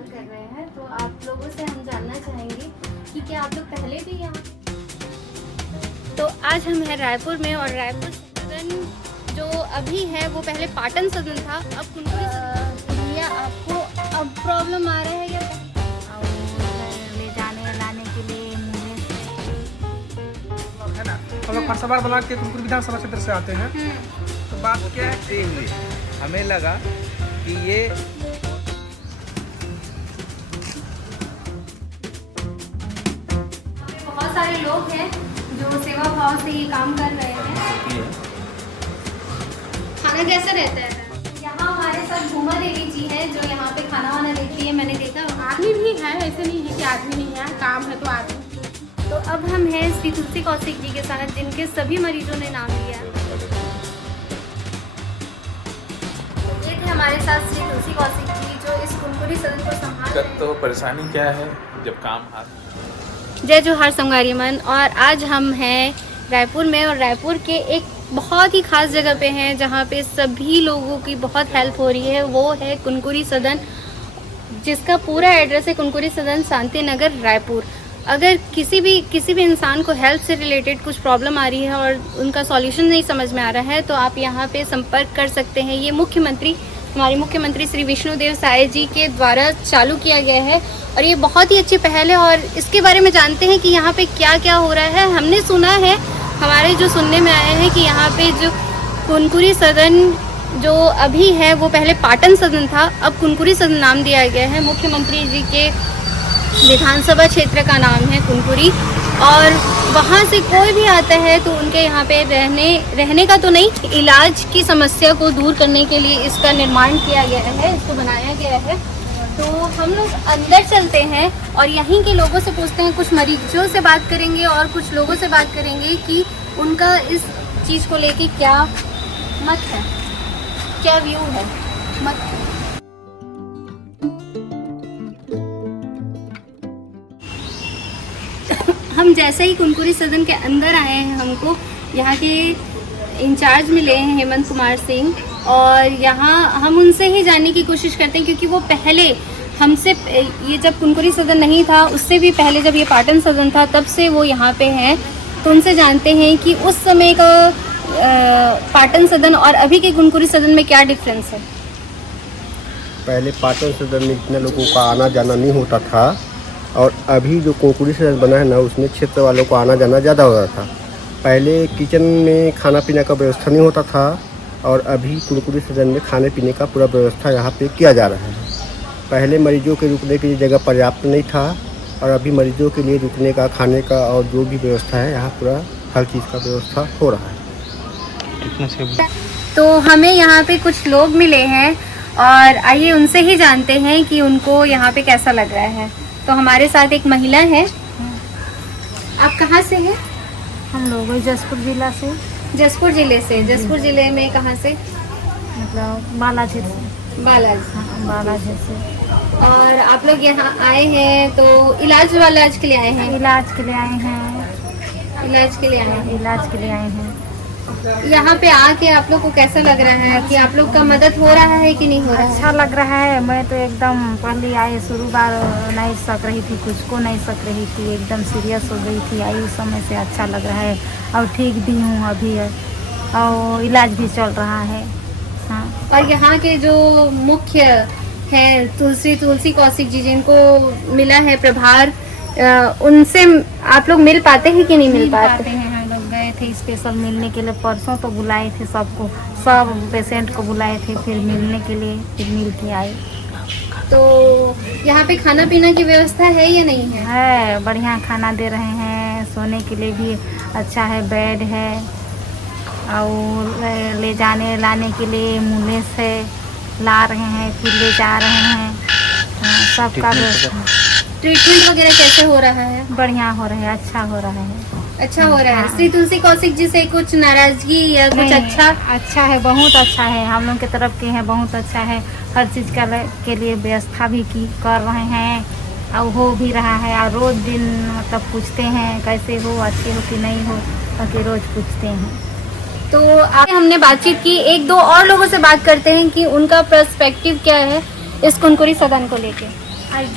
इस्तेमाल कर रहे हैं। तो आप लोगों से हम जानना चाहेंगे कि क्या आप लोग पहले भी यहाँ। तो आज हम हैं रायपुर में और रायपुर सदन जो अभी है वो पहले पाटन सदन था, अब कुनकुरी सदन। या आपको अब प्रॉब्लम आ रहा है या ले जाने लाने के लिए है ना। हम लोग फरसवार बना के कुनकुरी विधानसभा क्षेत्र से आते हैं। तो बात क्या है, हमें लगा कि ये बहुत सारे लोग हैं जो सेवा भाव से ये काम कर रहे हैं। खाना कैसा रहता है? यहाँ हमारे साथ घूमा देवी जी हैं जो यहाँ पे खाना वाना देती है। मैंने देखा आदमी भी है, ऐसे नहीं है कि आदमी नहीं है, काम है तो आदमी। तो अब हम हैं श्री तुलसी कौशिक जी के साथ जिनके सभी मरीजों ने नाम लिया। ये थे हमारे साथ श्री तुलसी कौशिक जी जो इस कुनकुरी सदन को संभाल रहे हैं। तो परेशानी क्या है जब काम हाथ। जय जोहार संगवारी मन। और आज हम हैं रायपुर में और रायपुर के एक बहुत ही खास जगह पे हैं जहाँ पे सभी लोगों की बहुत हेल्प हो रही है। वो है कुनकुरी सदन, जिसका पूरा एड्रेस है कुनकुरी सदन शांति नगर रायपुर। अगर किसी भी इंसान को हेल्थ से रिलेटेड कुछ प्रॉब्लम आ रही है और उनका सॉल्यूशन नहीं समझ में आ रहा है तो आप यहाँ पे संपर्क कर सकते हैं। ये हमारे मुख्यमंत्री श्री विष्णुदेव साय जी के द्वारा चालू किया गया है और ये बहुत ही अच्छी पहल है। और इसके बारे में जानते हैं कि यहाँ पे क्या क्या हो रहा है। हमने सुना है, हमारे जो सुनने में आया है कि यहाँ पे जो कुनकुरी सदन जो अभी है वो पहले पाटन सदन था, अब कुनकुरी सदन नाम दिया गया है। मुख्यमंत्री जी के विधानसभा क्षेत्र का नाम है कुनकुरी और वहाँ से कोई भी आता है तो उनके यहाँ पे रहने का तो नहीं, इलाज की समस्या को दूर करने के लिए इसका निर्माण किया गया है, इसको बनाया गया है। तो हम लोग अंदर चलते हैं और यहीं के लोगों से पूछते हैं, कुछ मरीजों से बात करेंगे और कुछ लोगों से बात करेंगे कि उनका इस चीज़ को लेके क्या मत है, क्या व्यू है, मत है। हम जैसे ही कुनकुरी सदन के अंदर आए हैं, हमको यहाँ के इंचार्ज मिले हैं हेमंत कुमार सिंह और यहाँ हम उनसे ही जानने की कोशिश करते हैं क्योंकि वो पहले हमसे, ये जब कुनकुरी सदन नहीं था उससे भी पहले जब ये पाटन सदन था तब से वो यहाँ पे हैं। तो उनसे जानते हैं कि उस समय का पाटन सदन और अभी के कुनकुरी सदन में क्या डिफरेंस है। पहले पाटन सदन में इतने लोगों का आना जाना नहीं होता था और अभी जो कुनकुरी सदन बना है ना उसमें क्षेत्र वालों को आना जाना ज़्यादा हो रहा था। पहले किचन में खाना पीने का व्यवस्था नहीं होता था और अभी कुनकुरी सदन में खाने पीने का पूरा व्यवस्था यहाँ पे किया जा रहा है। पहले मरीजों के रुकने के लिए जगह पर्याप्त नहीं था और अभी मरीजों के लिए रुकने का, खाने का और जो भी व्यवस्था है यहाँ पूरा हर चीज़ का व्यवस्था हो रहा है। तो हमें यहाँ पे कुछ लोग मिले हैं और आइए उनसे ही जानते हैं कि उनको यहाँ पे कैसा लग रहा है। तो हमारे साथ एक महिला है। आप कहाँ से हैं? हम लोग जसपुर जिला से। जसपुर जिले से। जसपुर जिले में कहाँ से? मतलब बालाजी से। बालाजी से। और आप लोग यहाँ आए हैं तो इलाज के लिए आए हैं? इलाज के लिए आए हैं। इलाज के लिए आए हैं। इलाज के लिए आए हैं। यहाँ पे आके आप लोग को कैसा लग रहा है कि आप लोग का मदद हो रहा है कि नहीं हो रहा है? अच्छा लग रहा है। मैं तो एकदम पहले आई शुरू बार नहीं सक रही थी, कुछ को नहीं सक रही थी, एकदम सीरियस हो गई थी। आई उस समय से अच्छा लग रहा है और ठीक भी हूँ अभी और इलाज भी चल रहा है। हाँ। और यहाँ के जो मुख्य हैं तुलसी कौशिक जी जिनको मिला है प्रभार, उनसे आप लोग मिल पाते हैं कि नहीं मिल पाते हैं? हम लोग गए थे स्पेशल मिलने के लिए, परसों तो बुलाए थे सबको, सब पेशेंट को बुलाए थे, फिर मिलने के लिए फिर मिल के आए। तो यहाँ पे खाना पीना की व्यवस्था है या नहीं है? है, बढ़िया खाना दे रहे हैं, सोने के लिए भी अच्छा है, बेड है और ले जाने लाने के लिए एम्बुलेंस है, ला रहे हैं फिर ले जा रहे हैं। सबका ट्रीटमेंट वगैरह कैसे हो रहा है? बढ़िया हो रहा है, अच्छा हो रहा है। अच्छा हो रहा है। श्री तुलसी कौशिक जी से कुछ नाराजगी या कुछ? अच्छा है, बहुत अच्छा है। हम लोग की तरफ के हैं, बहुत अच्छा है। हर चीज़ के लिए व्यवस्था भी कर रहे हैं और हो भी रहा है। और रोज दिन मतलब पूछते हैं कैसे हो, अच्छे हो कि नहीं हो, ताकि रोज पूछते हैं। तो हमने बातचीत की, एक दो और लोगों से बात करते हैं कि उनका पर्सपेक्टिव क्या है इस कुनकुरी सदन को लेके। आइए।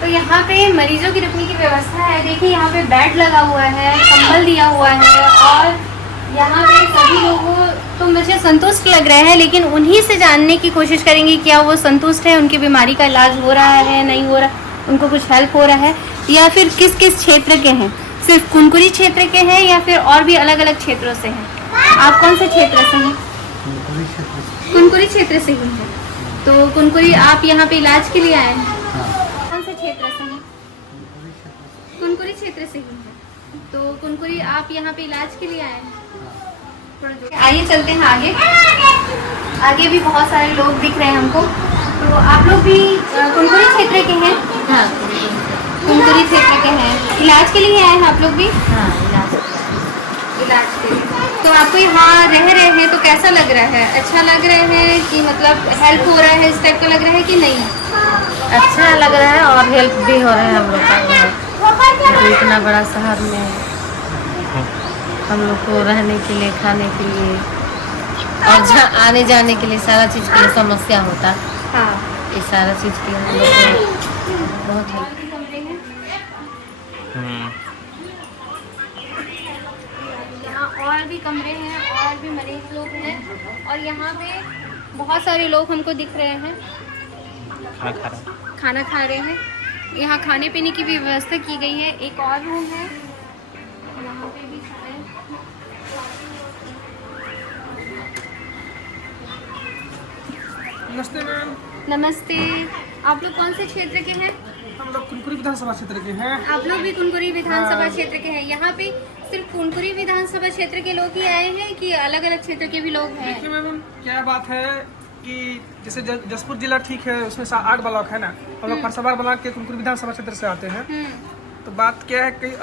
तो यहाँ पे मरीजों की रुकने की व्यवस्था है। देखिए यहाँ पे बेड लगा हुआ है, कंबल दिया हुआ है और यहाँ पे सभी लोगों तो मुझे संतुष्ट लग रहे हैं, लेकिन उन्हीं से जानने की कोशिश करेंगे क्या वो संतुष्ट है, उनकी बीमारी का इलाज हो रहा है नहीं हो रहा, उनको कुछ हेल्प हो रहा है, या फिर किस किस क्षेत्र के हैं, सिर्फ कुनकुरी क्षेत्र के हैं या फिर और भी अलग अलग क्षेत्रों से हैं। आप कौन से क्षेत्र से हैं? कुनकुरी क्षेत्र से ही हैं। तो कुनकुरी आप यहाँ पे इलाज के लिए आए हैं? कौन से क्षेत्र से हैं? कुनकुरी क्षेत्र से ही हैं। तो कुनकुरी आप यहाँ पे इलाज के लिए आए हैं? आइए चलते हैं आगे। आगे भी बहुत सारे लोग दिख रहे हैं हमको। तो आप लोग भी कुनकुरी क्षेत्र के हैं? हाँ, कुनकुरी क्षेत्र के हैं। इलाज के लिए आए हैं आप लोग भी? हाँ, इलाज के लिए। तो आपको यहाँ रह रहे हैं तो कैसा लग रहा है? अच्छा लग रहा है कि मतलब हेल्प हो रहा है, इस टाइप का लग रहा है कि नहीं? अच्छा लग रहा है और हेल्प भी हो रहा है हम लोग का। तो इतना बड़ा शहर में हम लोग को रहने के लिए, खाने के लिए और आने जाने के लिए सारा चीज़ के लिए समस्या होता। हाँ। ये सारा चीज़ के लिए हम लोग को बहुत हेल्प। यहाँ और भी कमरे हैं और भी मरीज लोग हैं और यहाँ पे बहुत सारे लोग हमको दिख रहे हैं खाना खा रहे हैं। यहाँ खाने पीने की भी व्यवस्था की गई है। एक और रूम है, यहाँ पे भी है। नमस्ते मैम। नमस्ते। आप लोग कौन से क्षेत्र के हैं? हम लोग कुनकुरी विधानसभा क्षेत्र के हैं। आप लोग भी कुनकुरी विधानसभा क्षेत्र के हैं। यहाँ पे सिर्फ कुनकुरी विधानसभा क्षेत्र के लोग ही आए हैं कि अलग अलग क्षेत्र के भी लोग हैं? देखिए मैम, क्या बात है कि जैसे जसपुर जिला ठीक है, उसमें 8 ब्लॉक है ना, हम लोग फरसवार ब्लॉक के कुनकुरी विधानसभा क्षेत्र से आते हैं। तो बात क्या है कि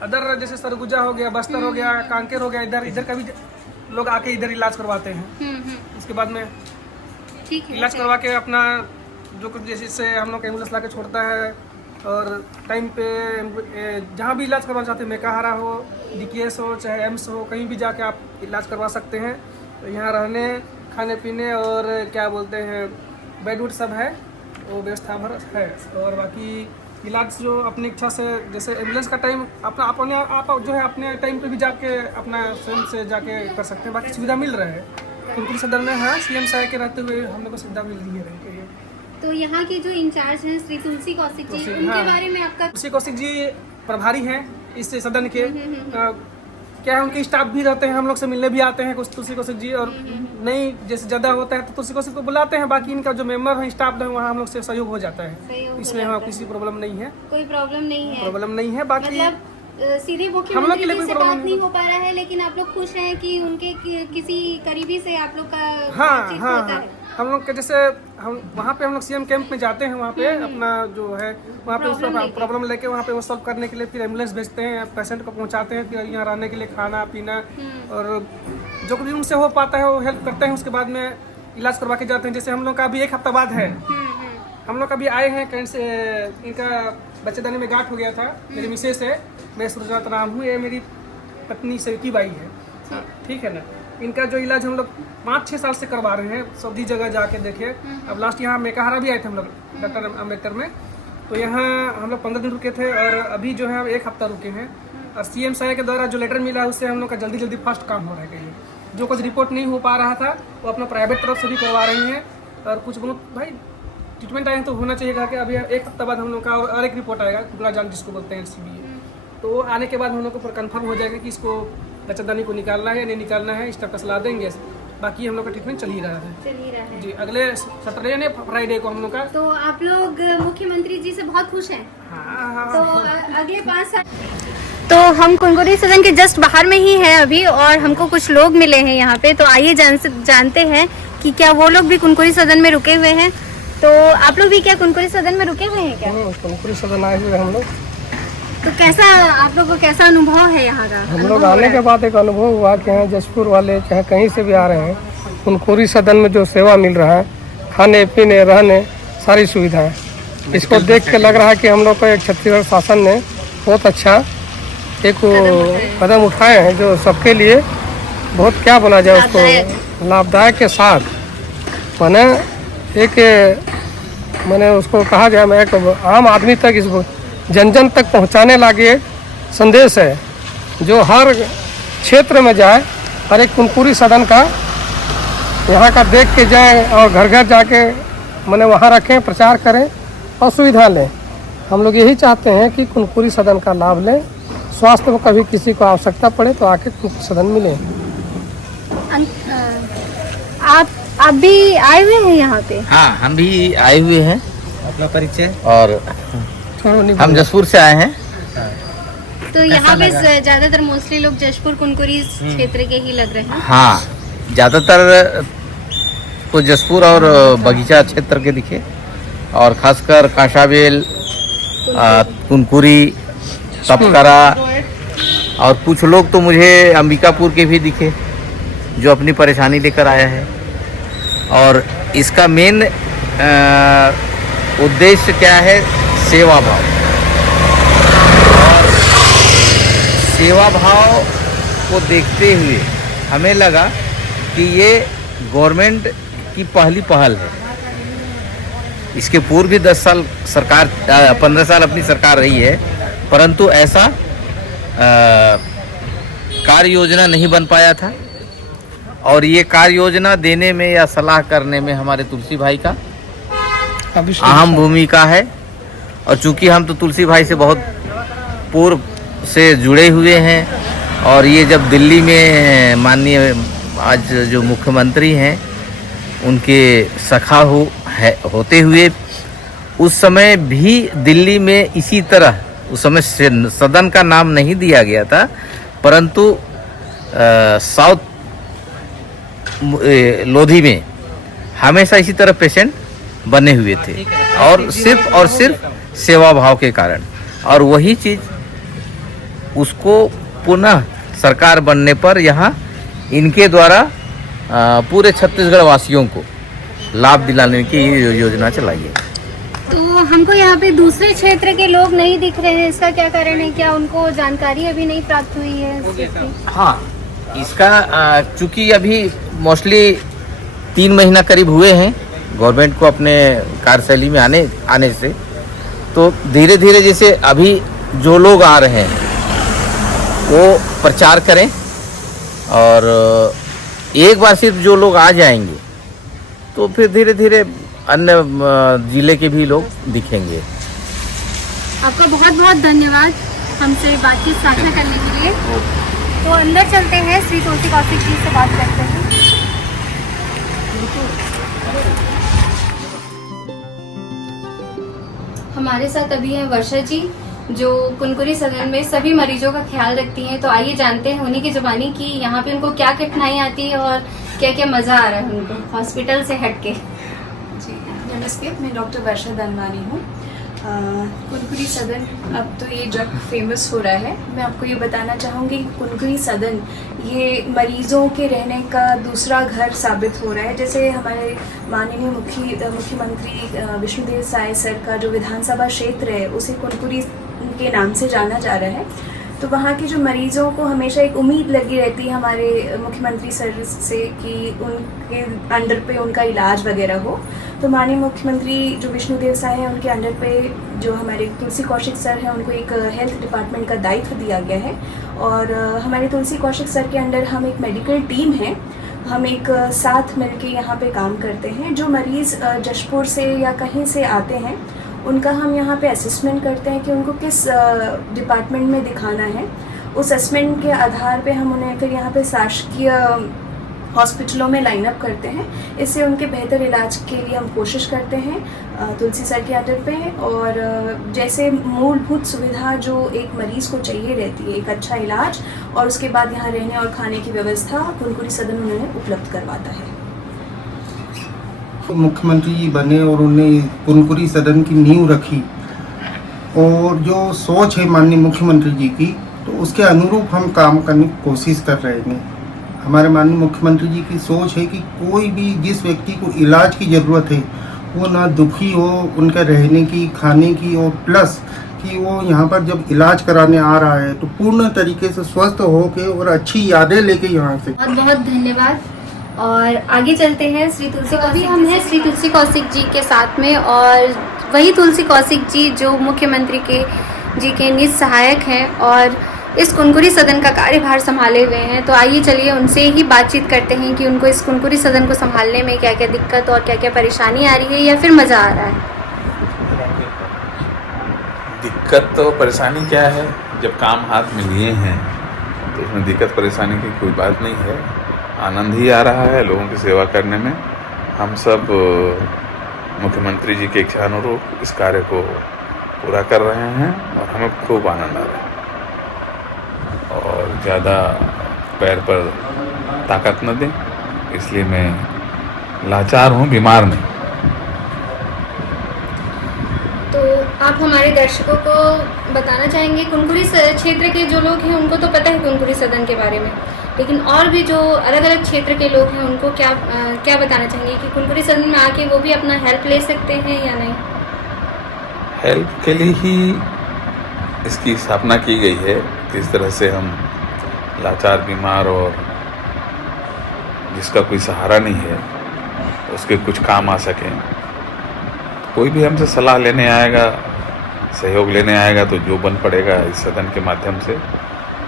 अदर जैसे सरगुजा हो गया, बस्तर हो गया, कांकेर हो गया, इधर का भी लोग आके इधर इलाज करवाते हैं। इसके बाद में ठीक है, इलाज करवा के अपना जो कुछ जैसे हम लोग एम्बुलेंस ला के छोड़ता है और टाइम पे जहाँ भी इलाज करवाना चाहते हैं, मेकाहारा हो, DKS हो, चाहे एम्स हो, कहीं भी जाके आप इलाज करवा सकते हैं। तो यहाँ रहने, खाने पीने और क्या बोलते हैं बेड वुड सब है, वो व्यवस्था भर है। और बाकी इलाज जो अपनी इच्छा से, जैसे एम्बुलेंस का टाइम अपना आप जो है अपने टाइम पे भी जाके अपना स्वयं से जाके कर सकते हैं। बाकी सुविधा मिल रहा है कुनकुरी सदर में। हाँ, CM साहब के रहते हुए हम लोग को सुविधा मिल रही है। तो यहाँ के जो इंचार्ज हैं श्री तुलसी कौशिक जी, उनके हाँ। बारे में आपका? तुलसी कौशिक जी प्रभारी हैं इस सदन के। क्या है, उनके स्टाफ भी रहते हैं, हम लोग से मिलने भी आते हैं कुछ तुलसी कौशिक जी। और नहीं जैसे ज़्यादा होता है तो तुलसी कौशिक को बुलाते हैं। बाकी इनका जो मेंबर है, स्टाफ है, वहाँ हम लोग से सहयोग हो जाता है। इसमें हाँ किसी प्रॉब्लम नहीं है, कोई प्रॉब्लम नहीं है। बाकी मतलब सीधे मुख्यमंत्री जी से बात नहीं हो पा रहा है, लेकिन आप लोग खुश हैं कि उनके किसी करीबी से आप लोग का बातचीत होता है। हम लोग के जैसे हम वहाँ पे हम लोग CM कैंप में जाते हैं, वहाँ पे अपना जो है वहाँ पे उसका प्रॉब्लम लेके वहाँ पे वो सॉल्व करने के लिए फिर एम्बुलेंस भेजते हैं, पेशेंट को पहुँचाते हैं, फिर यहाँ रहने के लिए खाना पीना और जो कुछ उनसे हो पाता है वो हेल्प करते हैं। उसके बाद में इलाज करवा के जाते हैं। जैसे हम लोग का अभी 1 हफ्ता बाद है, हम लोग अभी आए हैं कहीं से, इनका बच्चेदानी में गांठ हो गया था। मेरी मिसेस है, मैं सुरजात राम हूँ, ये मेरी पत्नी सेवकी बाई है। ठीक है ना। इनका जो इलाज हम लोग 5-6 साल से करवा रहे हैं, सभी जगह जाके देखे। अब लास्ट यहाँ मेकाहारा भी आए थे हम लोग डॉक्टर अम्बेडकर में, तो यहाँ हम लोग 15 दिन रुके थे और अभी जो है 1 हफ्ता रुके हैं। और CM साहब के द्वारा जो लेटर मिला उससे हम लोग का जल्दी फास्ट काम हो रहा है। कहीं जो कुछ रिपोर्ट नहीं हो पा रहा था वो अपना प्राइवेट तरफ से भी करवा रही हैं। और कुछ बहुत भाई ट्रीटमेंट आए हैं तो होना चाहिए कि अभी 1 हफ्ता बाद हम लोग का और एक रिपोर्ट आएगा, टुकड़ा जान जिसको बोलते हैं LCBA। तो आने के बाद हम लोग को कन्फर्म हो जाएगा कि इसको बच्चेदानी को निकालना है या नहीं निकालना है, इस तरह का सलाह देंगे। बाकी हम लोग का ट्रीटमेंट चल ही रहा है जी। अगले सैटरडे ने फ्राइडे को हम लोग का। तो आप लोग मुख्यमंत्री जी से बहुत खुश हैं? हाँ। तो अगले 5 साल तो हम कुनकुरी सदन के जस्ट बाहर में ही हैं अभी और हमको कुछ लोग मिले हैं यहाँ पे। तो आइए जानते हैं कि क्या वो लोग भी कुनकुरी सदन में रुके हुए हैं। तो आप लोग भी क्या कुनकुरी सदन में रुके हुए हैं क्या? कुनकुरी सदन आए हुए हम लोग। तो कैसा आप लोगों को कैसा अनुभव है यहाँ का? हम लोग आने के बाद एक अनुभव हुआ कि यहाँ जसपुर वाले चाहे कहीं से भी आ रहे हैं, कुनकुरी सदन में जो सेवा मिल रहा है, खाने पीने रहने सारी सुविधाएं, इसको देख के लग रहा है कि हम लोग को एक छत्तीसगढ़ शासन ने बहुत अच्छा एक कदम उठाए हैं जो सबके लिए बहुत क्या बोला जाए लाभदायक। उसको, लाभदायक के साथ माने एक मैंने उसको कहा जाए मैं एक आम आदमी तक इस जन जन तक पहुंचाने लागे संदेश है, जो हर क्षेत्र में जाए और एक कुनकुरी सदन का यहाँ का देख के जाएं और घर घर जाके मैंने वहाँ रखें, प्रचार करें और सुविधा लें। हम लोग यही चाहते हैं कि कुनकुरी सदन का लाभ लें। स्वास्थ्य में कभी किसी को आवश्यकता पड़े तो आके कुनकुरी सदन मिले। आप भी आए हुए हैं यहाँ पे? हाँ, हम भी आए हुए हैं। अपना परिचय? और हम जसपुर से आए हैं। तो यहाँ पे ज्यादातर मोस्टली लोग जशपुर कुनकुरी क्षेत्र के ही लग रहे हैं। हाँ, ज़्यादातर तो जसपुर और बगीचा क्षेत्र के दिखे, और खासकर कांसाबेल, कुनकुरी, तपकरा, और कुछ लोग तो मुझे अंबिकापुर के भी दिखे जो अपनी परेशानी लेकर आया है। और इसका मेन उद्देश्य क्या है? सेवा भाव। और सेवा भाव को देखते हुए हमें लगा कि ये गवर्नमेंट की पहली पहल है। इसके पूर्व भी 10 साल सरकार 15 साल अपनी सरकार रही है, परंतु ऐसा कार्य योजना नहीं बन पाया था। और ये कार्य योजना देने में या सलाह करने में हमारे तुलसी भाई का अहम भूमिका है। और चूंकि हम तो तुलसी भाई से बहुत पूर्व से जुड़े हुए हैं, और ये जब दिल्ली में माननीय आज जो मुख्यमंत्री हैं उनके सखा होते हुए उस समय भी दिल्ली में इसी तरह, उस समय सदन का नाम नहीं दिया गया था, परंतु साउथ लोधी में हमेशा इसी तरह पेशेंट बने हुए थे, और सिर्फ सेवा भाव के कारण। और वही चीज़ उसको पुनः सरकार बनने पर यहाँ इनके द्वारा पूरे छत्तीसगढ़ वासियों को लाभ दिलाने की ये योजना चलाई है। तो हमको यहाँ पे दूसरे क्षेत्र के लोग नहीं दिख रहे हैं, इसका क्या कारण है? क्या उनको जानकारी अभी नहीं प्राप्त हुई है? हाँ, इसका चूँकि अभी मोस्टली 3 महीना करीब हुए हैं गवर्नमेंट को अपने कार्यशैली में आने से, तो धीरे धीरे जैसे अभी जो लोग आ रहे हैं वो प्रचार करें, और एक बार सिर्फ जो लोग आ जाएंगे तो फिर धीरे धीरे अन्य जिले के भी लोग दिखेंगे। आपका बहुत बहुत धन्यवाद हमसे बातचीत साझा करने के लिए। तो अंदर चलते हैं, श्री तुलसी कौशिक जी से बात करते हैं। हमारे साथ अभी हैं वर्षा जी, जो कुनकुरी सदन में सभी मरीजों का ख्याल रखती हैं। तो आइए जानते हैं उन्हीं की जुबानी कि यहाँ पे उनको क्या कठिनाई आती है और क्या क्या मज़ा आ रहा है उनको हॉस्पिटल से हटके। जी नमस्ते, मैं डॉक्टर वर्षा दानवानी हूँ। कुनकुरी सदन अब तो ये ड्रग फेमस हो रहा है। मैं आपको ये बताना चाहूँगी कि कुनकुरी सदन ये मरीजों के रहने का दूसरा घर साबित हो रहा है। जैसे हमारे माननीय मुख्यमंत्री विष्णुदेव साय सर का जो विधानसभा क्षेत्र है उसे कुनकुरी के नाम से जाना जा रहा है, तो वहाँ के जो मरीजों को हमेशा एक उम्मीद लगी रहती है हमारे मुख्यमंत्री सर से कि उनके अंडर पे उनका इलाज वगैरह हो। तो माननीय मुख्यमंत्री जो विष्णुदेव साय हैं उनके अंडर पे जो हमारे तुलसी कौशिक सर हैं उनको एक हेल्थ डिपार्टमेंट का दायित्व दिया गया है। और हमारे तुलसी कौशिक सर के अंडर हम एक मेडिकल टीम है, हम एक साथ मिलके यहाँ पे काम करते हैं। जो मरीज़ जशपुर से या कहीं से आते हैं उनका हम यहाँ पे असेसमेंट करते हैं कि उनको किस डिपार्टमेंट में दिखाना है। उस असेसमेंट के आधार पे हम उन्हें फिर यहाँ पे शासकीय हॉस्पिटलों में लाइन अप करते हैं। इससे उनके बेहतर इलाज के लिए हम कोशिश करते हैं तुलसी सर के अंडर पे। और जैसे मूलभूत सुविधा जो एक मरीज़ को चाहिए रहती है, एक अच्छा इलाज और उसके बाद यहाँ रहने और खाने की व्यवस्था कुनकुरी सदन उन्हें उपलब्ध करवाता है। मुख्यमंत्री जी बने और उन्होंने कुनकुरी सदन की नींव रखी, और जो सोच है माननीय मुख्यमंत्री जी की, तो उसके अनुरूप हम काम करने की कोशिश कर रहे हैं। हमारे माननीय मुख्यमंत्री जी की सोच है कि कोई भी जिस व्यक्ति को इलाज की ज़रूरत है वो ना दुखी हो, उनका रहने की, खाने की, और प्लस कि वो यहाँ पर जब इलाज कराने आ रहा है तो पूर्ण तरीके से स्वस्थ होके और अच्छी यादें लेके यहाँ से। बहुत बहुत धन्यवाद। और आगे चलते हैं श्री तुलसी कौशिक। अभी हम हैं श्री तुलसी कौशिक जी के साथ में, और वही तुलसी कौशिक जी जो मुख्यमंत्री जी के निज सहायक हैं और इस कुनकुरी सदन का कार्यभार संभाले हुए हैं। तो आइए चलिए उनसे ही बातचीत करते हैं कि उनको इस कुनकुरी सदन को संभालने में क्या क्या दिक्कत और क्या क्या परेशानी आ रही है या फिर मज़ा आ रहा है। दिक्कत तो परेशानी क्या है, जब काम हाथ में लिए हैं तो उसमें दिक्कत परेशानी की कोई बात नहीं है। आनंद ही आ रहा है लोगों की सेवा करने में। हम सब मुख्यमंत्री जी के इच्छा अनुरूप इस कार्य को पूरा कर रहे हैं और हमें खूब आनंद आ रहा है। और ज़्यादा पैर पर ताकत न दें, इसलिए मैं लाचार हूँ, बीमार नहीं। तो आप हमारे दर्शकों को बताना चाहेंगे, कुनकुरी क्षेत्र के जो लोग हैं उनको तो पता है कुनकुरी सदन के बारे में, लेकिन और भी जो अलग अलग क्षेत्र के लोग हैं उनको क्या बताना चाहेंगे कि कुनकुरी सदन में आके वो भी अपना हेल्प ले सकते हैं या नहीं? हेल्प के लिए ही इसकी स्थापना की गई है। किस तरह से हम लाचार, बीमार और जिसका कोई सहारा नहीं है उसके कुछ काम आ सकें। कोई भी हमसे सलाह लेने आएगा, सहयोग लेने आएगा तो जो बन पड़ेगा इस सदन के माध्यम से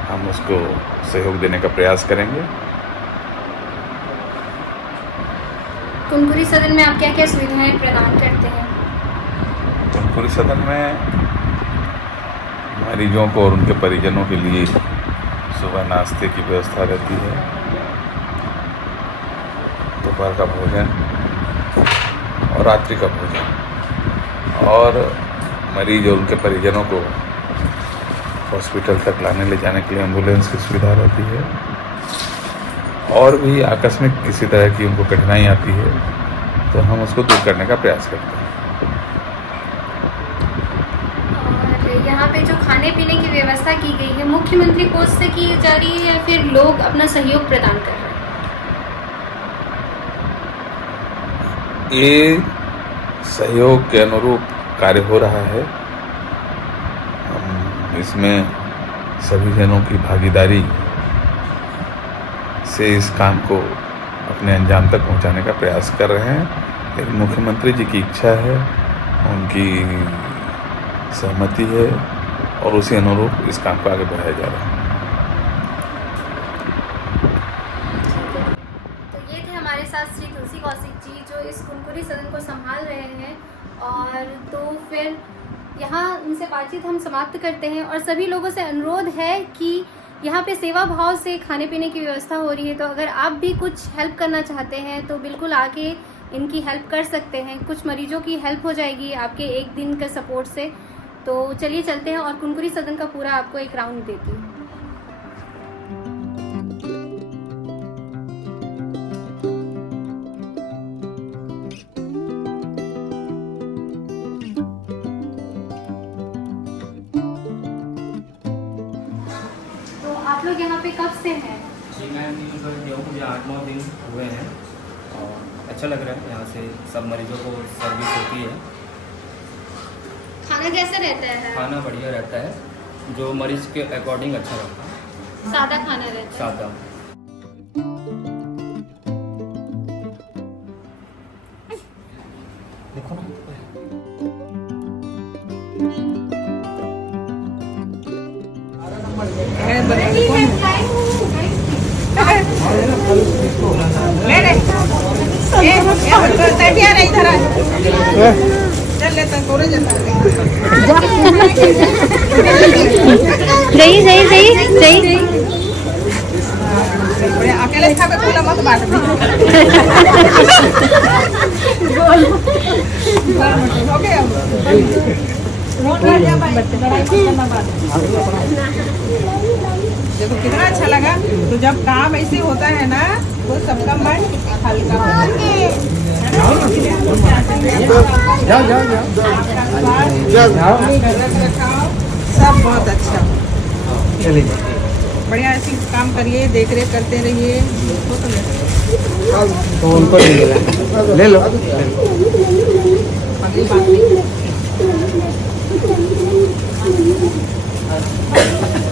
हम उसको सहयोग देने का प्रयास करेंगे। कुनकुरी सदन में आप क्या क्या सुविधाएं प्रदान करते हैं? कुनकुरी सदन में मरीजों को और उनके परिजनों के लिए सुबह नाश्ते की व्यवस्था रहती है, दोपहर का भोजन और रात्रि का भोजन, और मरीज और उनके परिजनों को हॉस्पिटल तक लाने ले जाने के लिए एम्बुलेंस की सुविधा रहती है। और भी आकस्मिक किसी तरह की उनको कठिनाई आती है तो हम उसको दूर करने का प्रयास करते हैं। और यहाँ पे जो खाने पीने की व्यवस्था की गई है मुख्यमंत्री कोष से की जा रही है या फिर लोग अपना सहयोग प्रदान कर रहे हैं? ये सहयोग के अनुरूप कार्य हो रहा है। हम इसमें सभी जनों की भागीदारी से इस काम को अपने अंजाम तक पहुंचाने का प्रयास कर रहे हैं। लेकिन मुख्यमंत्री जी की इच्छा है, उनकी सहमति है और उसी अनुरूप इस काम को आगे बढ़ाया जा रहा है। तो ये थे हमारे साथ श्री तुलसी कौशिक जी जो इस कुनकुरी सदन को संभाल रहे हैं। और तो फिर यहाँ उनसे बातचीत हम समाप्त करते हैं और सभी लोगों से अनुरोध है कि यहाँ पे सेवा भाव से खाने पीने की व्यवस्था हो रही है, तो अगर आप भी कुछ हेल्प करना चाहते हैं तो बिल्कुल आके इनकी हेल्प कर सकते हैं। कुछ मरीजों की हेल्प हो जाएगी आपके एक दिन का सपोर्ट से। तो चलिए चलते हैं और कुनकुरी सदन का पूरा आपको एक राउंड देती हूँ। आप लोग यहाँ पे कब से हैं? जी मैं मुझे 8-9 दिन हुए हैं और अच्छा लग रहा है। यहाँ से सब मरीजों को सर्विस होती है। खाना कैसा रहता है? खाना बढ़िया रहता है, जो मरीज के अकॉर्डिंग अच्छा रहता है। सादा खाना रहता है? सादा। देखो ना सही सही सही सही। अकेले खा के तोला मत बांट दी। हो गया देखो कितना अच्छा लगा। तो जब काम ऐसे होता है ना तो सबका मन हल्का होता है। सब बहुत अच्छा, बढ़िया ऐसे काम करिए, देख रेख करते रहिए। तो उनको ले लो। अगली बात है।